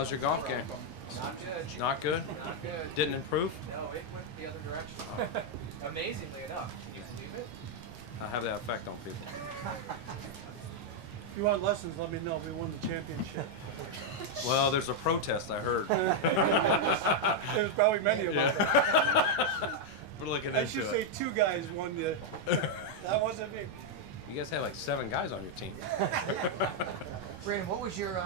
How's your golf game? Not good. Not good? Not good. Didn't improve? No, it went the other direction. Amazingly enough. Can you believe it? I have that effect on people. If you want lessons, let me know. We won the championship. Well, there's a protest, I heard. There's probably many of them. We're looking I into should it. say 2 guys won the. That wasn't me. You guys had like 7 guys on your team. Brandon, what was your,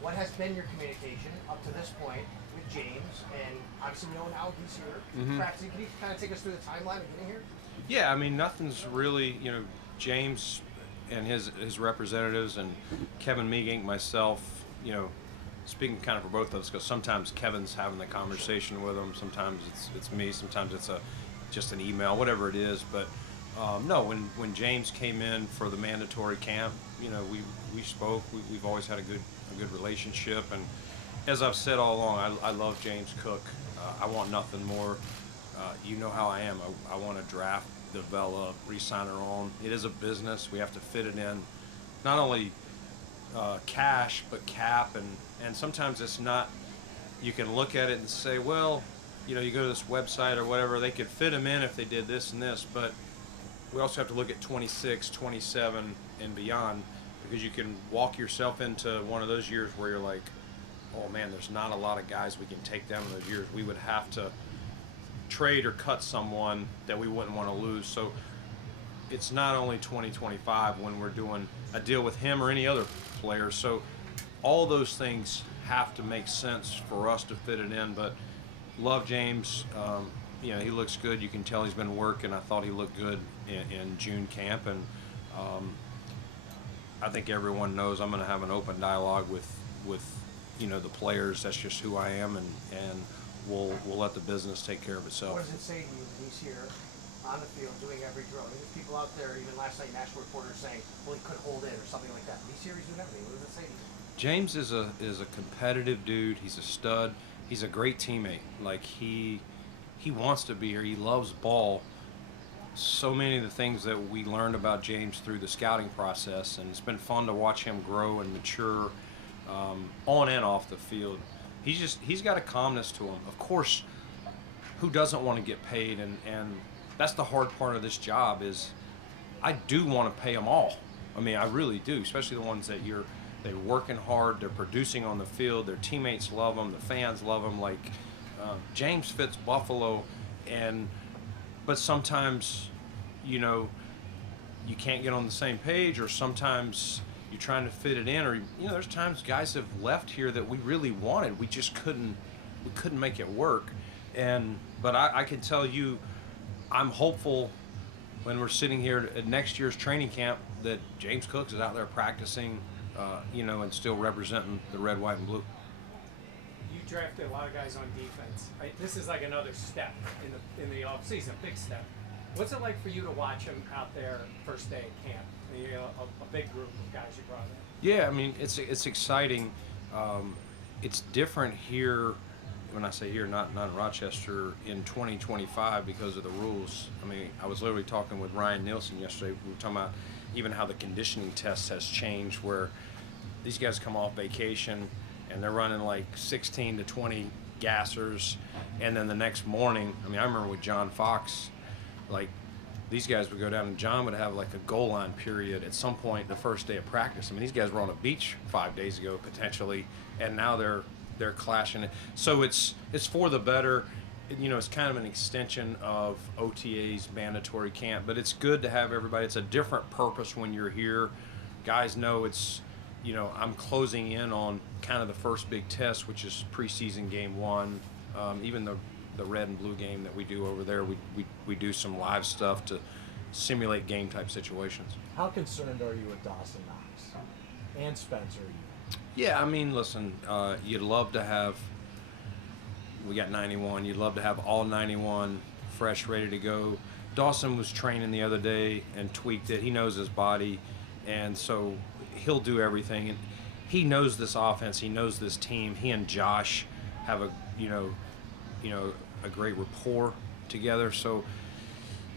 what has been your communication up to this point with James? And obviously we know now he's here. Practicing. Can you kind of take us through the timeline of getting here? Yeah, I mean, nothing's really, James and his representatives and Kevin Meegink, myself, speaking kind of for both of us, because sometimes Kevin's having the conversation with him, sometimes it's me, sometimes it's just an email, whatever it is. But no, when James came in for the mandatory camp, we spoke. We've always had a good relationship, and as I've said all along, I love James Cook. I want nothing more. You know how I am. I want to draft, develop, re-sign her on. It is a business. We have to fit it in, not only cash, but cap, and sometimes it's not. You can look at it and say, well, you go to this website or whatever, they could fit them in if they did this and this, but we also have to look at 26, 27, and beyond, because you can walk yourself into one of those years where you're like, oh man, there's not a lot of guys we can take down in those years. We would have to trade or cut someone that we wouldn't want to lose. So it's not only 2025 when we're doing a deal with him or any other player. So all those things have to make sense for us to fit it in. But love James. He looks good. You can tell he's been working. I thought he looked good in June camp, and I think everyone knows I'm going to have an open dialogue with the players. That's just who I am, and we'll let the business take care of itself. What does it say to you when he's here on the field doing every drill? There's people out there, even last night, national reporters saying, well, he could hold in or something like that. He's here, he's doing everything. What does it say to you? James is a competitive dude. He's a stud. He's a great teammate. Like he wants to be here. He loves ball. So many of the things that we learned about James through the scouting process, and it's been fun to watch him grow and mature on and off the field. He's got a calmness to him. Of course, who doesn't want to get paid? And that's the hard part of this job is I do want to pay them all. I mean, I really do, especially the ones that they're working hard, they're producing on the field, their teammates love them, the fans love them. Like James fits Buffalo, but sometimes, you can't get on the same page, or sometimes you're trying to fit it in, or there's times guys have left here that we really wanted. We just couldn't make it work. But I can tell you, I'm hopeful when we're sitting here at next year's training camp that James Cook is out there practicing, and still representing the red, white, and blue. You drafted a lot of guys on defense. Right? This is like another step in the off season, big step. What's it like for you to watch him out there first day at camp? A big group of guys you brought in. Yeah, I mean it's exciting. It's different here. When I say here, not in Rochester, in 2025 because of the rules. I mean, I was literally talking with Ryan Nielsen yesterday. We were talking about even how the conditioning test has changed, where these guys come off vacation and they're running like 16 to 20 gassers, and then the next morning, I mean, I remember with John Fox, like these guys would go down and John would have like a goal line period at some point the first day of practice. I mean, these guys were on a beach 5 days ago potentially, and now they're clashing. So it's for the better. It's kind of an extension of OTA's mandatory camp, but it's good to have everybody. It's a different purpose when you're here. Guys know it's, I'm closing in on kind of the first big test, which is preseason game 1. Even the red and blue game that we do over there, we do some live stuff to simulate game type situations. How concerned are you with Dawson Knox and Spencer? Yeah, I mean, listen, you'd love to have, we got 91, you'd love to have all 91 fresh, ready to go. Dawson was training the other day and tweaked it. He knows his body, and so he'll do everything. And he knows this offense, he knows this team. He and Josh have a great rapport together. So,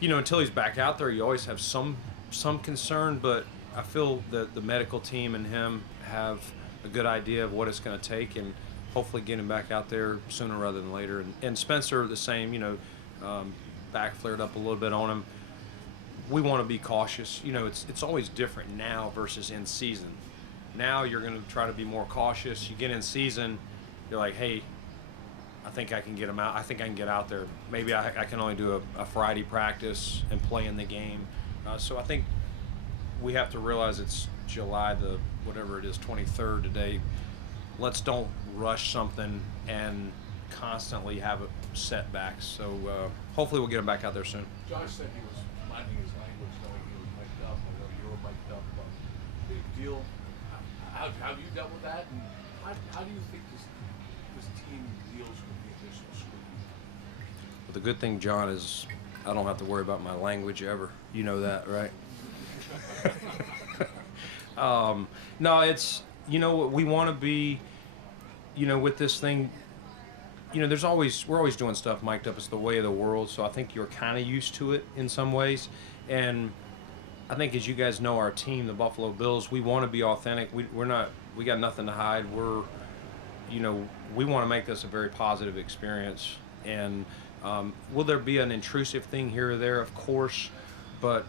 until he's back out there, you always have some concern, but I feel that the medical team and him have a good idea of what it's going to take, and hopefully get him back out there sooner rather than later. And Spencer, the same, back flared up a little bit on him. We want to be cautious. It's always different now versus in season. Now you're going to try to be more cautious. You get in season, you're like, hey, I think I can get him out. I think I can get out there. Maybe I can only do a Friday practice and play in the game. So I think we have to realize it's July the whatever it is, 23rd today. Let's don't rush something and constantly have setbacks. So hopefully we'll get him back out there soon. Josh said he was minding his language, knowing he was mic'd up. I know you were mic'd up. Big deal. How have you dealt with that? And how do you think this team deals with the additional scrutiny? But the good thing, John, is I don't have to worry about my language ever. You know that, right? No, it's, we want to be, with this thing, we're always doing stuff mic'd up. It's the way of the world. So I think you're kind of used to it in some ways. And I think, as you guys know, our team, the Buffalo Bills, we want to be authentic. We got nothing to hide. We want to make this a very positive experience. And will there be an intrusive thing here or there? Of course, but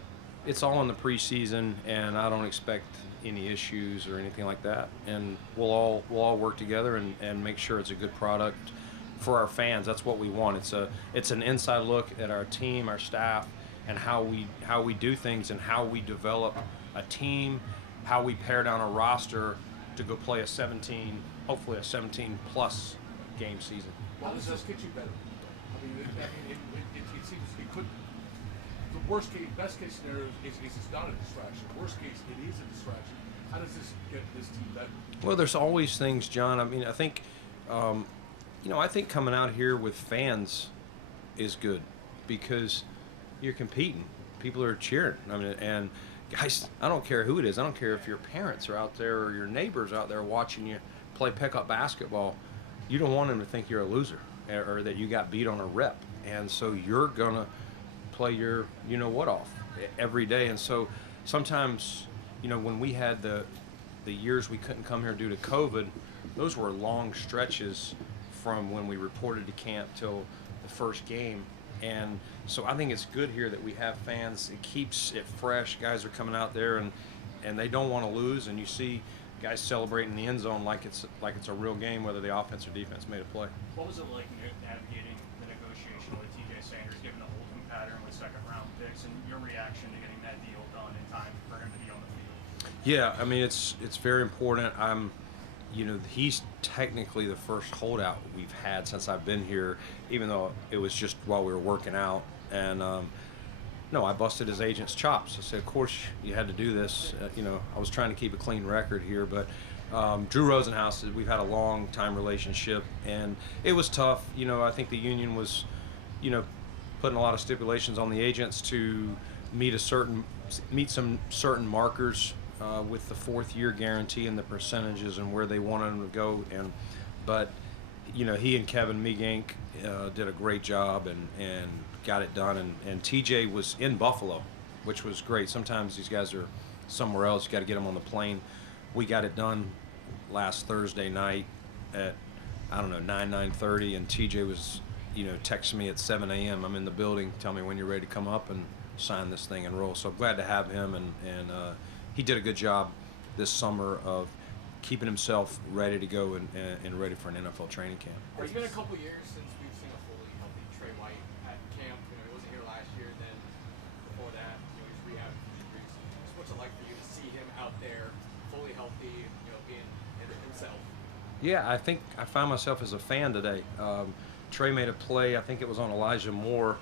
it's all in the preseason, and I don't expect any issues or anything like that. And we'll all work together and make sure it's a good product for our fans. That's what we want. It's an inside look at our team, our staff, and how we do things and how we develop a team, how we pare down a roster to go play hopefully a 17+ game season. How does this get you better? I mean, it seems it could. The worst case, best case scenario is it's not a distraction. Worst case, it is a distraction. How does this get this team better? Well, there's always things, John. I mean, I think, I think coming out here with fans is good because you're competing. People are cheering. I mean, and guys, I don't care who it is. I don't care if your parents are out there or your neighbors out there watching you play pickup basketball. You don't want them to think you're a loser or that you got beat on a rep. And so you're gonna play your what off every day. And so sometimes, when we had the years we couldn't come here due to COVID, those were long stretches from when we reported to camp till the first game. And so I think it's good here that we have fans. It keeps it fresh. Guys are coming out there and they don't want to lose. And you see guys celebrating in the end zone like it's a real game, whether the offense or defense made a play. What was it like navigating the negotiation with TJ Sanders, given the holding pattern with second-round picks, and your reaction to getting that deal done in time for him to be on the field? Yeah, I mean it's very important. He's technically the first holdout we've had since I've been here, even though it was just while we were working out. And no, I busted his agent's chops. I said, of course you had to do this. I was trying to keep a clean record here, but Drew Rosenhaus, we've had a long time relationship, and it was tough. I think the union was, putting a lot of stipulations on the agents to meet some certain markers with the 4th-year guarantee and the percentages and where they wanted them to go. But he and Kevin Meegink did a great job and got it done. And TJ was in Buffalo, which was great. Sometimes these guys are somewhere else. You got to get them on the plane. We got it done last Thursday night at 9:30, and TJ was texting me at 7 a.m. I'm in the building. Tell me when you're ready to come up and sign this thing and roll. So I'm glad to have him, and he did a good job this summer of keeping himself ready to go and ready for an NFL training camp. It's been a couple years since we've seen a fully healthy Trey White at camp. He wasn't here last year, and then before that, he's rehabbing from injuries. So what's it like for you to see him out there, fully healthy, being himself? Yeah, I think I found myself as a fan today. Trey made a play, I think it was on Elijah Moore,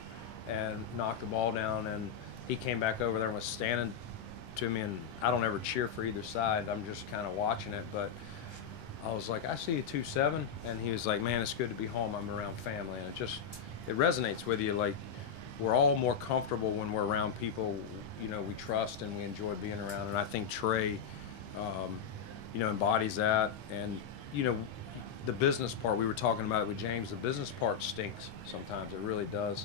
and knocked the ball down, and he came back over there and was standing to me, and I don't ever cheer for either side. I'm just kind of watching it, but I was like, I see you 2-7, and he was like, man, it's good to be home. I'm around family, and it resonates with you. Like, we're all more comfortable when we're around people, we trust and we enjoy being around, and I think Trey, embodies that. And, the business part, we were talking about it with James, the business part stinks sometimes. It really does.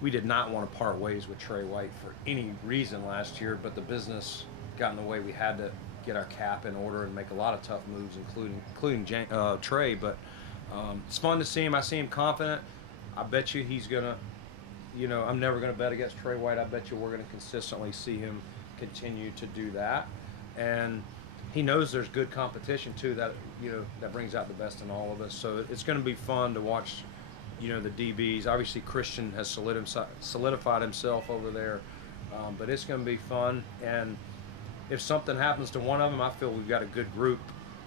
We did not want to part ways with Trey White for any reason last year, but the business got in the way. We had to get our cap in order and make a lot of tough moves, including Trey. But it's fun to see him. I see him confident. I bet you he's gonna. I'm never gonna bet against Trey White. I bet you we're gonna consistently see him continue to do that, and he knows there's good competition too. That that brings out the best in all of us. So it's going to be fun to watch. The DBs. Obviously, Christian has solidified himself over there, but it's going to be fun. And if something happens to one of them, I feel we've got a good group.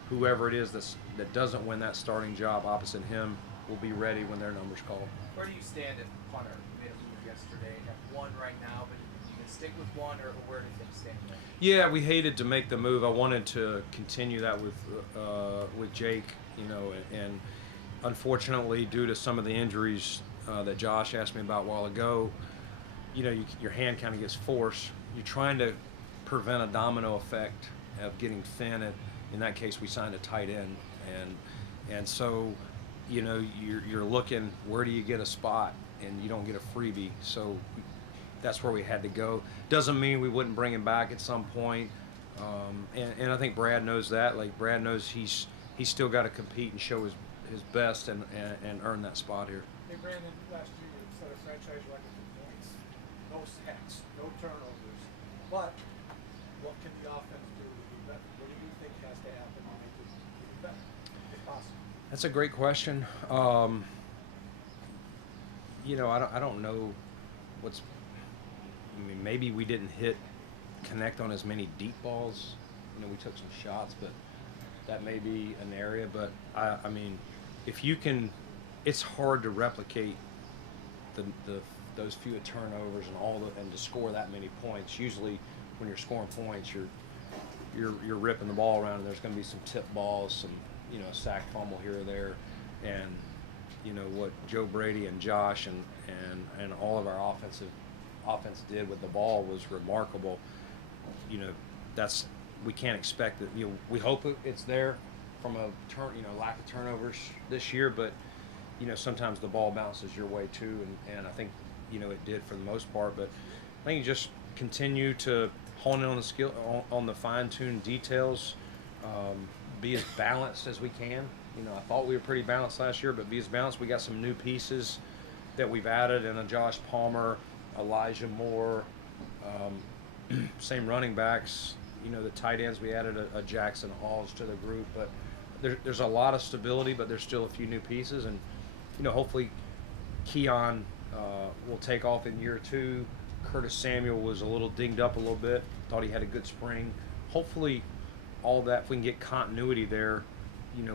Whoever it is that doesn't win that starting job opposite him will be ready when their number's called. Where do you stand at punter? You made a move yesterday. You have one right now, but you can stick with one, or where do things stand there? Yeah, we hated to make the move. I wanted to continue that with Jake, and unfortunately, due to some of the injuries that Josh asked me about a while ago, your hand kind of gets forced. You're trying to prevent a domino effect of getting thin. In that case, we signed a tight end, and so you're looking, where do you get a spot, and you don't get a freebie. So that's where we had to go. Doesn't mean we wouldn't bring him back at some point. And I think Brad knows that. Like, Brad knows he's still got to compete and show his best and earn that spot here. Hey, Brandon, last year you set a franchise record for points. No sacks, no turnovers. But what can the offense do to be better? What do you think has to happen to make it be better, if possible? That's a great question. I don't know what's. I mean, maybe we didn't connect on as many deep balls. We took some shots, but that may be an area. But I mean, if you can, it's hard to replicate those few turnovers and to score that many points. Usually, when you're scoring points, you're ripping the ball around, and there's going to be some tip balls, some sack fumble here or there, and what Joe Brady and Josh and all of our offense did with the ball was remarkable. We can't expect that. We hope it's there from a lack of turnovers this year, but sometimes the ball bounces your way too, and I think it did for the most part. But I think you just continue to hone in on the skill, on the fine-tuned details, be as balanced as we can. I thought we were pretty balanced last year, but be as balanced. We got some new pieces that we've added, and a Josh Palmer, Elijah Moore, same running backs. The tight ends, we added a Jackson Halls to the group, but there's a lot of stability, but there's still a few new pieces, and hopefully Keon will take off in year 2. Curtis Samuel was a little dinged up a little bit, thought he had a good spring. Hopefully all that, if we can get continuity there,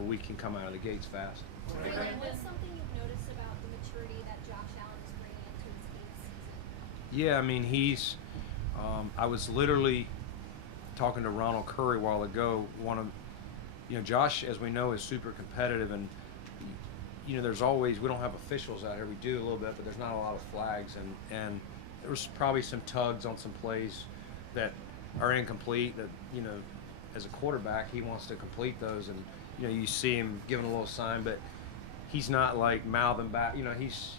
we can come out of the gates fast. Brandon, what's something you've noticed about the maturity that Josh Allen is bringing into his game season? Yeah, I mean, he's I was literally talking to Ronald Curry a while ago. Josh, as we know, is super competitive, and there's always, we don't have officials out here. We do a little bit, but there's not a lot of flags, and there was probably some tugs on some plays that are incomplete. That as a quarterback, he wants to complete those, and you see him giving a little sign, but he's not like mouthing back.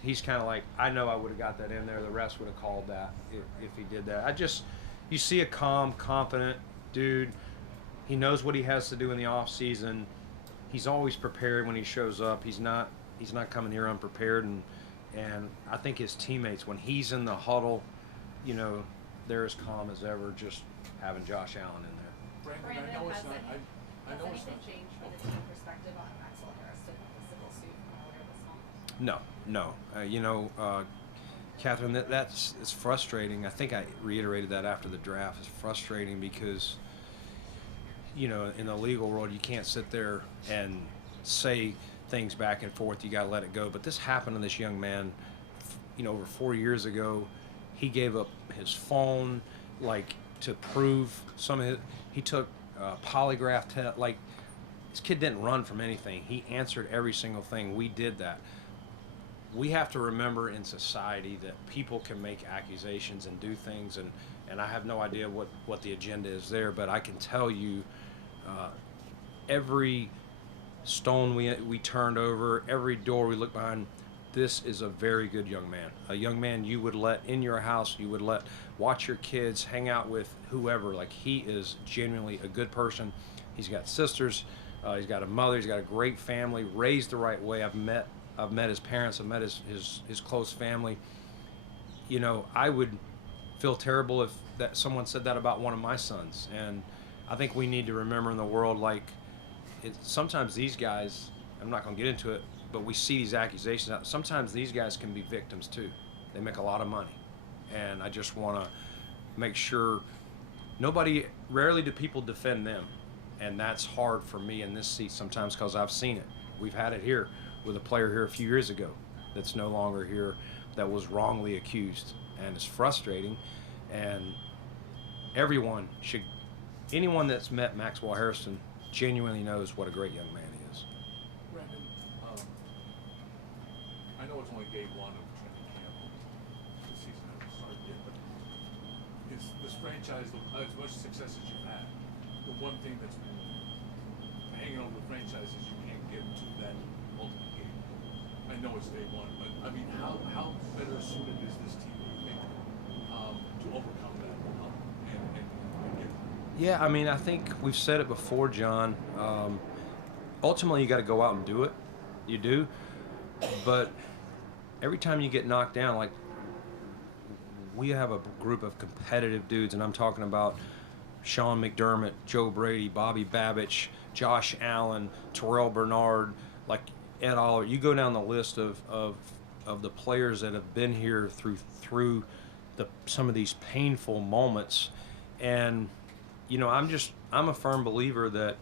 He's kind of like, I know I would have got that in there. The refs would have called that if he did that. You see a calm, confident dude. He knows what he has to do in the off season. He's always prepared when he shows up. He's not coming here unprepared, and I think his teammates, when he's in the huddle, they're as calm as ever, just having Josh Allen in there. Brandon, I know it's not. I know it's Has anything not. changed from the team perspective on Maxwell Harrison with the civil suit from earlier this month? No. Catherine, it's frustrating. I think I reiterated that after the draft. It's frustrating because, in the legal world, you can't sit there and say things back and forth. You got to let it go. But this happened to this young man, over 4 years ago. He gave up his phone, to prove some of his. He took polygraph test. This kid didn't run from anything. He answered every single thing. We did that. We have to remember in society that people can make accusations and do things, and I have no idea what the agenda is there, but I can tell you every stone we turned over, every door we looked behind, this is a very good young man. A young man you would let in your house, you would let watch your kids, hang out with whoever. Like, he is genuinely a good person. He's got sisters, he's got a mother, he's got a great family, raised the right way. I've met his parents, I've met his close family. You know, I would feel terrible if someone said that about one of my sons. And I think we need to remember in the world, like, sometimes these guys, I'm not going to get into it, but we see these accusations out. Sometimes these guys can be victims too. They make a lot of money. And I just want to make sure rarely do people defend them. And that's hard for me in this seat sometimes, because I've seen it. We've had it here with a player here a few years ago that's no longer here, that was wrongly accused. And it's frustrating. And anyone that's met Maxwell Harrison genuinely knows what a great young man he is. Brandon, I know it's only day one of training camp. The season hasn't started yet, but is this franchise, as much success as you've had, the one thing that's been hanging over the franchise is you can't get to that ultimate game? I know it's day one, but I mean, how better suited is this team, do you think, to overcome that and get there? Yeah, I mean, I think we've said it before, John. Ultimately, you got to go out and do it. You do. But every time you get knocked down, like, we have a group of competitive dudes, and I'm talking about Sean McDermott, Joe Brady, Bobby Babich, Josh Allen, Terrell Bernard, like Ed Aller. You go down the list of the players that have been here through some of these painful moments. And you know, I'm a firm believer that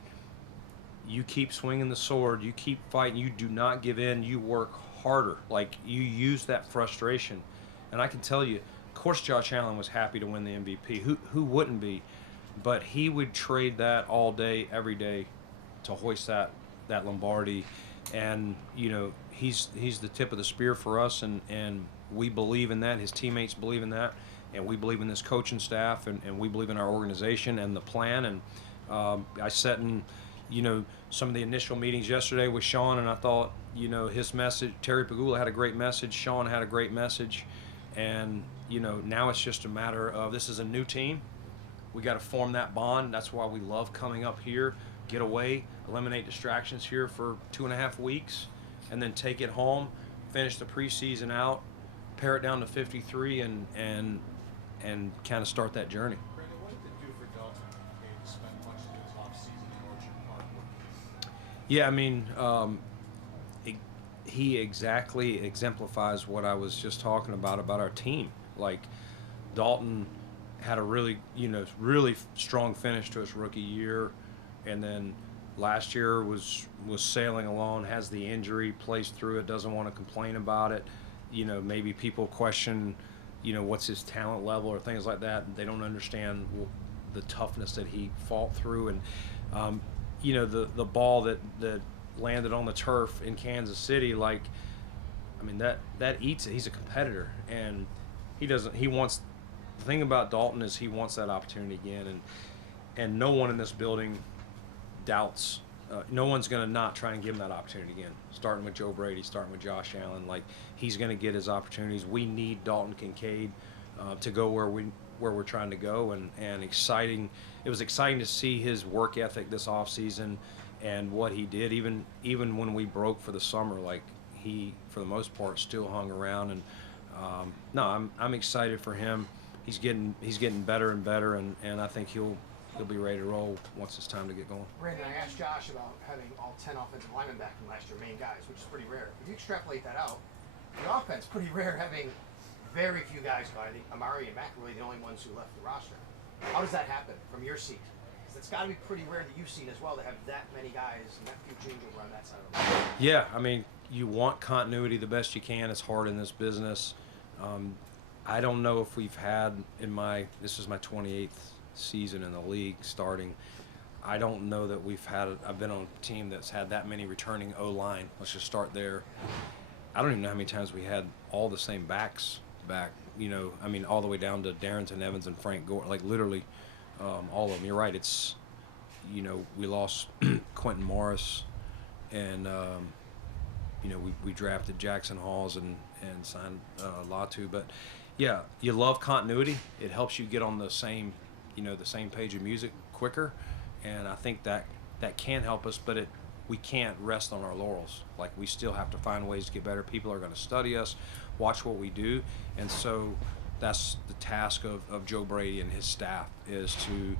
you keep swinging the sword, you keep fighting, you do not give in, you work harder. Like, you use that frustration. And I can tell you, of course Josh Allen was happy to win the MVP. Who wouldn't be? But he would trade that all day, every day, to hoist that Lombardi. And, you know, he's the tip of the spear for us, and we believe in that. His teammates believe in that. And we believe in this coaching staff, and we believe in our organization and the plan. And I sat in, you know, some of the initial meetings yesterday with Sean, and I thought, you know, his message, Terry Pagula had a great message, Sean had a great message. And, you know, now it's just a matter of, this is a new team. We got to form that bond. That's why we love coming up here, get away, eliminate distractions here for 2.5 weeks, and then take it home, finish the preseason out, pare it down to 53, and kind of start that journey. Brandon, what did it do for Dalton to spend much of his offseason in Orchard Park working? Yeah, I mean, he exactly exemplifies what I was just talking about our team. Like, Dalton had a really strong finish to his rookie year, and then last year was sailing along, has the injury, plays through it, doesn't want to complain about it. You know, maybe people question, you know, what's his talent level or things like that. They don't understand the toughness that he fought through. And you know, the ball that landed on the turf in Kansas City, like, I mean, that eats it. He's a competitor, and the thing about Dalton is he wants that opportunity again, and no one in this building doubts. No one's going to not try and give him that opportunity again. Starting with Joe Brady, starting with Josh Allen, like, he's going to get his opportunities. We need Dalton Kincaid to go where we're trying to go, and exciting. It was exciting to see his work ethic this offseason and what he did. Even when we broke for the summer, like, he, for the most part, still hung around. And no, I'm excited for him. He's getting better and better, and I think he'll be ready to roll once it's time to get going. Brandon, I asked Josh about having all 10 offensive linemen back from last year, main guys, which is pretty rare. If you extrapolate that out, the offense, pretty rare having very few guys go. I think Amari and Mack were really the only ones who left the roster. How does that happen from your seat? Because it's got to be pretty rare that you've seen as well to have that many guys and that few changeover on that side of the line. Yeah, I mean, you want continuity the best you can. It's hard in this business. I don't know if we've had this is my 28th season in the league starting. I don't know that I've been on a team that's had that many returning O-line. Let's just start there. I don't even know how many times we had all the same backs back, you know, I mean, all the way down to Darrington Evans and Frank Gore, like, literally all of them. You're right, it's, you know, we lost Quentin Morris, and we drafted Jackson Halls and signed Latu. But yeah, you love continuity. It helps you get on the same the same page of music quicker, and I think that can help us. But we can't rest on our laurels. Like, we still have to find ways to get better. People are going to study us, watch what we do, and so that's the task of Joe Brady and his staff, is to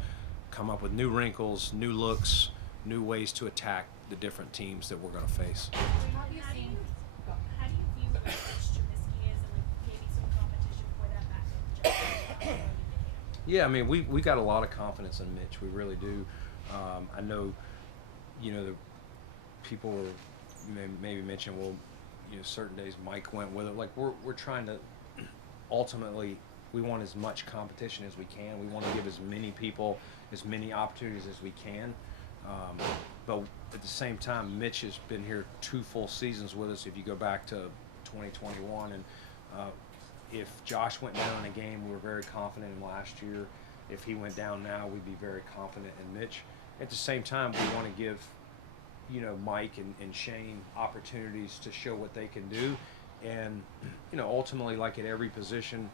come up with new wrinkles, new looks, new ways to attack the different teams that we're going to face. How do you view Mitch Trubisky as like maybe some competition for that backup job? Yeah, I mean, we got a lot of confidence in Mitch. We really do. I know, the people were maybe mentioning, well, certain days Mike went with it. Like, we're trying to ultimately, we want as much competition as we can. We want to give as many people as many opportunities as we can. But at the same time, Mitch has been here 2 full seasons with us. If you go back to 2021, and if Josh went down in a game, we were very confident in last year. If he went down now, we'd be very confident in Mitch. At the same time, we want to give Mike and Shane opportunities to show what they can do, and ultimately, like at every position,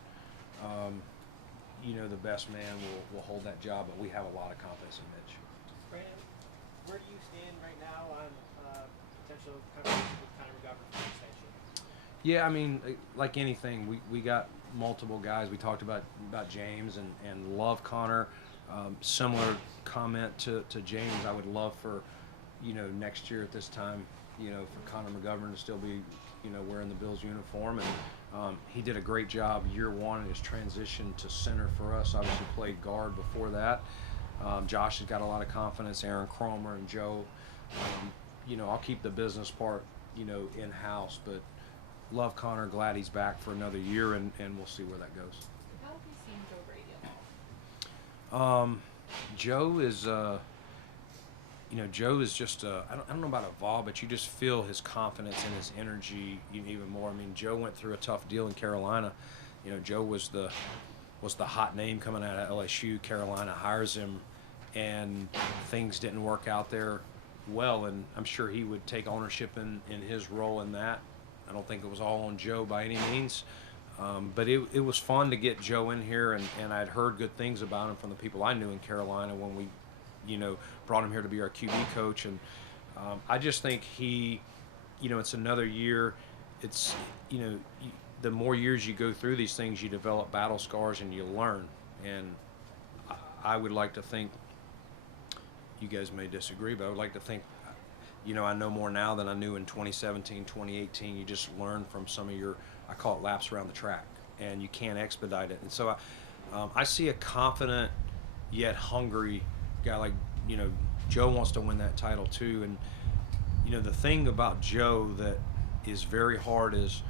the best man will hold that job. But we have a lot of confidence in Mitch. Brandon, where do you stand right now on potential conversation with Connor McGovern for extension? Yeah, I mean, like anything, we got multiple guys. We talked about James and love Connor. Similar comment to James. I would love for next year at this time, for Connor McGovern to still be wearing the Bills uniform, and he did a great job year 1 in his transition to center for us. Obviously played guard before that. Josh has got a lot of confidence. Aaron Cromer and Joe. I'll keep the business part in-house, but love Connor. Glad he's back for another year, and we'll see where that goes. How have you seen Joe Brady evolve? Joe is Joe is just I don't know about evolve, but you just feel his confidence and his energy even more. I mean, Joe went through a tough deal in Carolina. Joe was the hot name coming out of LSU. Carolina hires him, and things didn't work out there well, and I'm sure he would take ownership in his role in that. I don't think it was all on Joe by any means, but it was fun to get Joe in here, and I'd heard good things about him from the people I knew in Carolina when we brought him here to be our QB coach. And I just think he, it's another year. It's, the more years you go through these things, you develop battle scars and you learn. And I would like to think, you guys may disagree, but I would like to think, I know more now than I knew in 2017, 2018. You just learn from some of your, I call it laps around the track, and you can't expedite it. And so I see a confident yet hungry guy. Like, Joe wants to win that title too. And the thing about Joe that is very hard is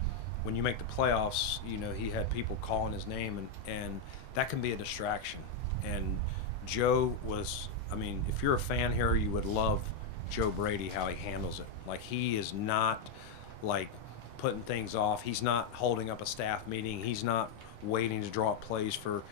when you make the playoffs, he had people calling his name, and that can be a distraction. And Joe was, I mean, if you're a fan here, you would love Joe Brady, how he handles it. Like, he is not like putting things off. He's not holding up a staff meeting. He's not waiting to draw up plays for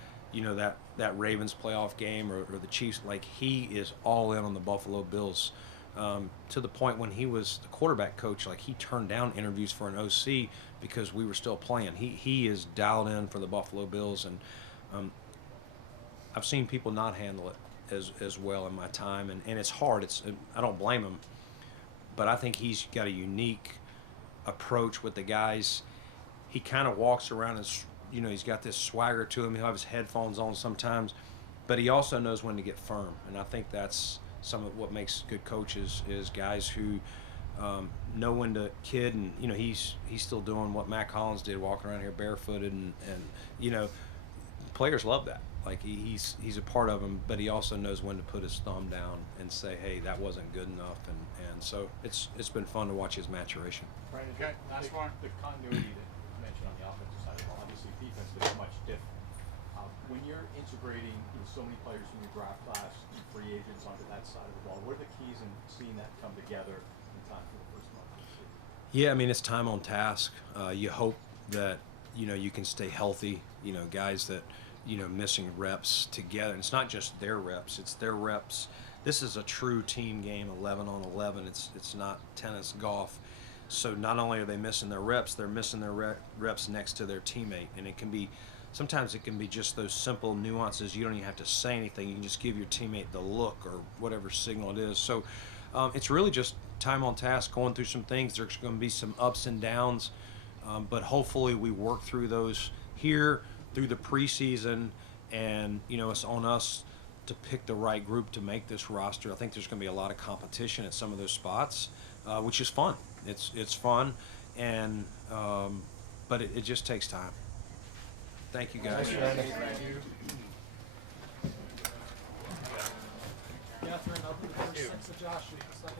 that Ravens playoff game or the Chiefs. Like, he is all in on the Buffalo Bills, to the point when he was the quarterback coach, like, he turned down interviews for an OC because we were still playing. He is dialed in for the Buffalo Bills, and I've seen people not handle it as well in my time, and it's hard. I don't blame him, but I think he's got a unique approach with the guys. He kind of walks around and he's got this swagger to him. He'll have his headphones on sometimes, but he also knows when to get firm, and I think that's some of what makes good coaches, is guys who know when to kid, and he's still doing what Matt Collins did, walking around here barefooted, and players love that. Like, he's a part of them, but he also knows when to put his thumb down and say, hey, that wasn't good enough, and so it's been fun to watch his maturation. Brandon, Okay, last one. the continuity that you mentioned on the offensive side of the ball, obviously defense is much different. When you're integrating so many players from your draft class and free agents onto that side of the ball, what are the keys in seeing that come together in time for the first month of the season? Yeah, I mean, it's time on task. You hope that you can stay healthy. Guys that missing reps together. And it's not just their reps; it's their reps. This is a true team game, 11 on 11. It's not tennis, golf. So not only are they missing their reps, they're missing their reps next to their teammate, and it can be. Sometimes it can be just those simple nuances. You don't even have to say anything. You can just give your teammate the look or whatever signal it is. So it's really just time on task, going through some things. There's going to be some ups and downs, but hopefully we work through those here through the preseason, and it's on us to pick the right group to make this roster. I think there's going to be a lot of competition at some of those spots, which is fun. It's fun, and but it just takes time. Thank you, guys. Catherine, up to the first six of Josh. Second